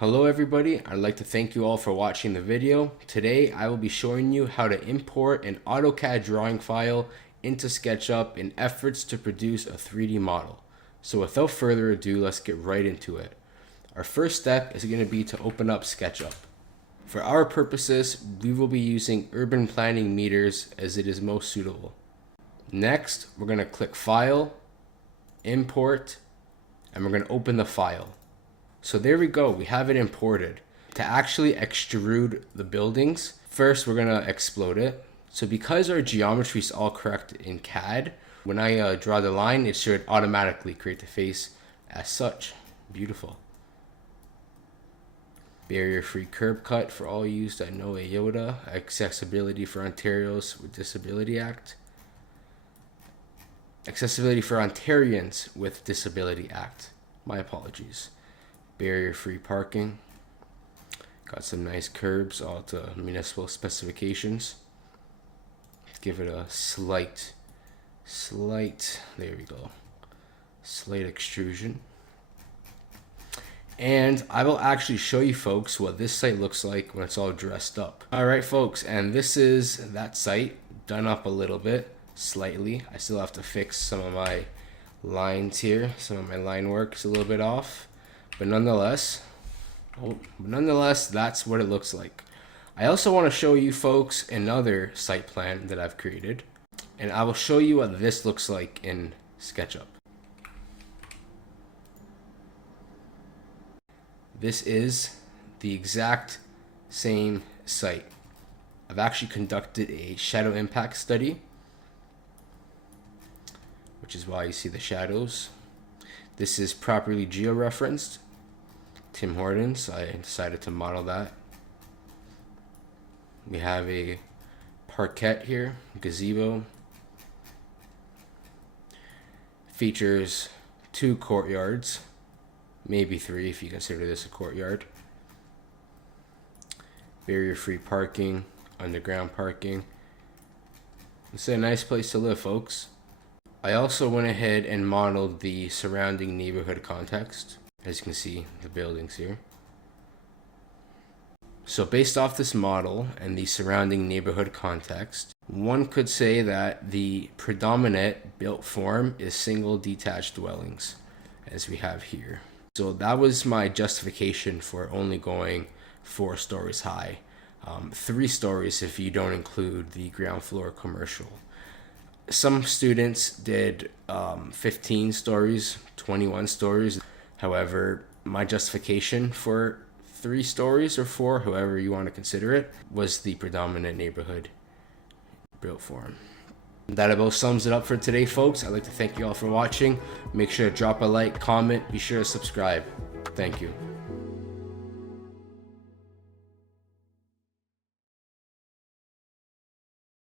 Hello everybody, I'd like to thank you all for watching the video. Today I will be showing you how to import an AutoCAD drawing file into SketchUp in efforts to produce a 3D model. So without further ado, let's get right into it. Our first step is going to be to open up SketchUp. For our purposes, we will be using urban planning meters as it is most suitable. Next, we're going to click File, Import, and we're going to open the file. So there we go, we have it imported. To actually extrude the buildings, first we're gonna explode it. So because our geometry is all correct in CAD, when I draw the line, it should automatically create the face as such. Beautiful. Barrier-free curb cut for all used that know IOTA. Accessibility for Ontarians with Disability Act. Accessibility for Ontarians with Disability Act. My apologies. Barrier-free parking. Got some nice curbs, all to municipal specifications. Give it a slight, there we go, slight extrusion. And I will actually show you folks what this site looks like when it's all dressed up. All right, folks, and this is that site done up a little bit, slightly. I still have to fix some of my lines here. Some of my line work is a little bit off. But nonetheless, that's what it looks like. I also want to show you folks another site plan that I've created, and I will show you what this looks like in SketchUp. This is the exact same site. I've actually conducted a shadow impact study, which is why you see the shadows. This is properly geo-referenced. Tim Hortons, I decided to model that. We have a parquet here, gazebo. Features 2 courtyards, maybe 3 if you consider this a courtyard. Barrier-free parking, underground parking. It's a nice place to live, folks. I also went ahead and modeled the surrounding neighborhood context. As you can see, the buildings here. So based off this model and the surrounding neighborhood context, one could say that the predominant built form is single detached dwellings, as we have here. So that was my justification for only going 4 stories high. 3 stories if you don't include the ground floor commercial. Some students did 15 stories, 21 stories. However, my justification for 3 stories or 4, however you want to consider it, was the predominant neighborhood built form. That about sums it up for today, folks. I'd like to thank you all for watching. Make sure to drop a like, comment, be sure to subscribe. Thank you.